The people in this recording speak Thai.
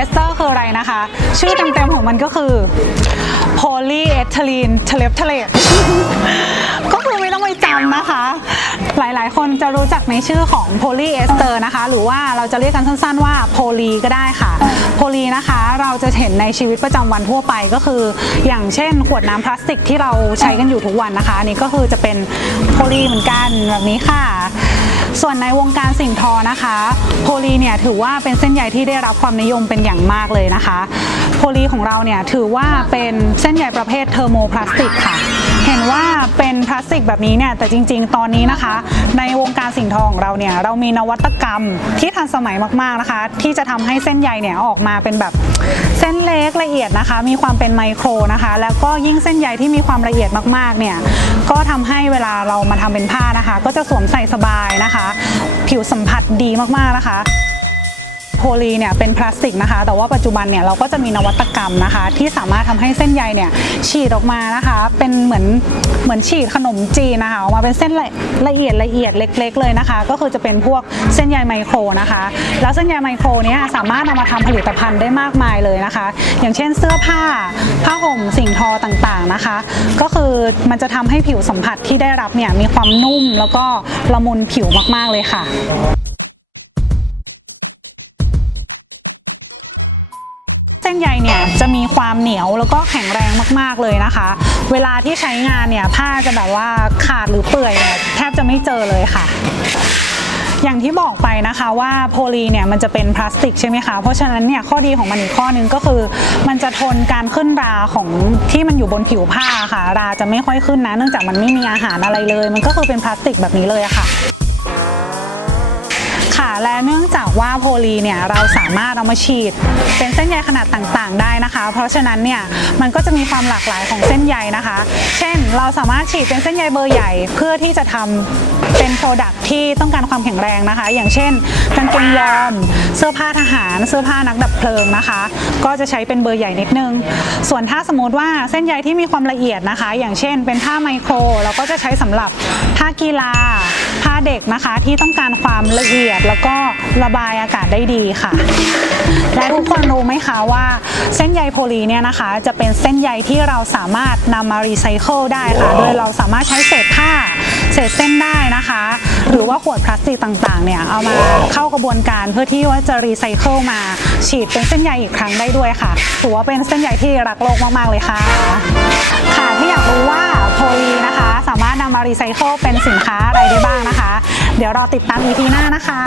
เอสเตอร์คืออะไรนะคะ ชื่อเต็มๆของมันก็คือโพลีเอทิลีนเทเล e เทเล l ก็คือไม่ต้องไปจำนะคะ หลายๆ คนจะรู้จักในชื่อของโพลีเอสเตอร์นะคะ หรือว่าเราจะเรียกกันสั้นๆว่าโพลีก็ได้ค่ะ โพลีนะคะเราจะเห็นในชีวิตประจำวันทั่วไปก็คือ อย่างเช่น ขวดน้ำพลาสติกที่เราใช้กันอยู่ทุกวันนะคะ อันนี้ก็คือจะเป็นโพลีเหมือนกันแบบนี้ค่ะส่วนในวงการสิ่งทอนะคะ โพลีเนี่ยถือว่าเป็นเส้นใยที่ได้รับความนิยมเป็นอย่างมากเลยนะคะ โพลีของเราเนี่ยถือว่าเป็นเส้นใยประเภทเทอร์โมพลาสติกค่ะ เห็นว่าเป็นพลาสติกแบบนี้เนี่ยแต่จริง ๆ ตอนนี้นะคะในวงการสิ่งทอของเราเนี่ยเรามีนวัตกรรมที่ทันสมัยมากๆนะคะ ที่จะทำให้เส้นใยเนี่ยออกมาเป็นแบบเส้นเล็กละเอียดนะคะ มีความเป็นไมโครนะคะ แล้วก็ยิ่งเส้นใยที่มีความละเอียดมากๆเนี่ยก็ทำให้เวลาเรามาทำเป็นผ้านะคะ ก็จะสวมใส่สบายนะคะ ผิวสัมผัสดีมากๆนะคะ โพลีเนี่ยเป็นพลาสติกนะคะ แต่ว่าปัจจุบันเนี่ยเราก็จะมีนวัตกรรมนะคะ ที่สามารถทำให้เส้นใยเนี่ยฉีดออกมานะคะ เป็นเหมือนเหมือนฉีดขนมจีนนะคะออกมาเป็นเส้นละละเอียดละเอียดเล็ก ๆ เลยนะคะ ก็คือจะเป็นพวกเส้นใยไมโครนะคะ แล้วเส้นใยไมโครเนี่ยสามารถนำมาทำผลิตภัณฑ์ได้มากมายเลยนะคะ อย่างเช่นเสื้อผ้าผ้าห่มสิ่งทอต่างๆนะคะ ก็คือมันจะทำให้ผิวสัมผัสที่ได้รับเนี่ยมีความนุ่มแล้วก็ละมุนผิวมากๆเลยค่ะ ส้นใยเนี่ยจะมีความเหนียวแล้วก็แข็งแรงมากๆเลยนะคะ เวลาที่ใช้งานเนี่ยผ้าจะแบบว่าขาดหรือเปื่อยเนี่ยแทบจะไม่เจอเลยค่ะอย่างที่บอกไปนะคะว่าโพลีเนี่ยมันจะเป็นพลาสติกใช่ไหมคะเพราะฉะนั้นเนี่ยข้อดีของมันอีกข้อหนึงก็คือ มันจะทนการขึ้นราของที่มันอยู่บนผิวผ้าค่ะ ราจะไม่ค่อยขึ้นนะ เนื่องจากมันไม่มีอาหารอะไรเลย มันก็คือเป็นพลาสติกแบบนี้เลยะคะค่ะ และเนื่องจากว่าโพลีเนี่ยเราสามารถเอามาฉีด เป็นเส้นใยขนาดต่างๆ ได้นะคะ เพราะฉะนั้นเนี่ยมันก็จะมีความหลากหลายของเส้นใยนะคะ เช่น เราสามารถฉีดเป็นเส้นใยเบอร์ใหญ่เพื่อที่จะทำเป็นโปรดักที่ต้องการความแข็งแรงนะคะ อย่างเช่นกางเกงวอมเสื้อผ้าทหาร เสื้อผ้านักดับเพลิงนะคะ ก็จะใช้เป็นเบอร์ใหญ่นิดนึง ส่วนถ้าสมมติว่าเส้นใยที่มีความละเอียดนะคะ อย่างเช่น เป็นผ้าไมโครเราก็จะใช้สำหรับผ้ากีฬาผ้าเด็กนะคะ ที่ต้องการความละเอียดแล้วก็ระบายอากาศได้ดีค่ะ และทุกคนรู้ไหมคะว่าเส้นใยโพลีเนี่ยนะคะ จะเป็นเส้นใยที่เราสามารถนำมารีไซเคิลได้ค่ะ โดยเราสามารถใช้เศษผ้า เศษเส้นได้นะคะ หรือว่าขวดพลาสติกต่างๆ เนี่ยเอามาเข้ากระบวนการเพื่อที่ว่าจะรีไซเคิลมาฉีดเป็นเส้นใยอีกครั้งได้ด้วยค่ะ ถือว่าเป็นเส้นใยที่รักโลกมากๆเลยค่ะ ค่ะที่อยากรู้ว่าโพลีนะคะ สามารถนำมารีไซเคิลเป็นสินค้าอะไรได้บ้างนะคะ เดี๋ยวรอติดตาม EP หน้านะคะ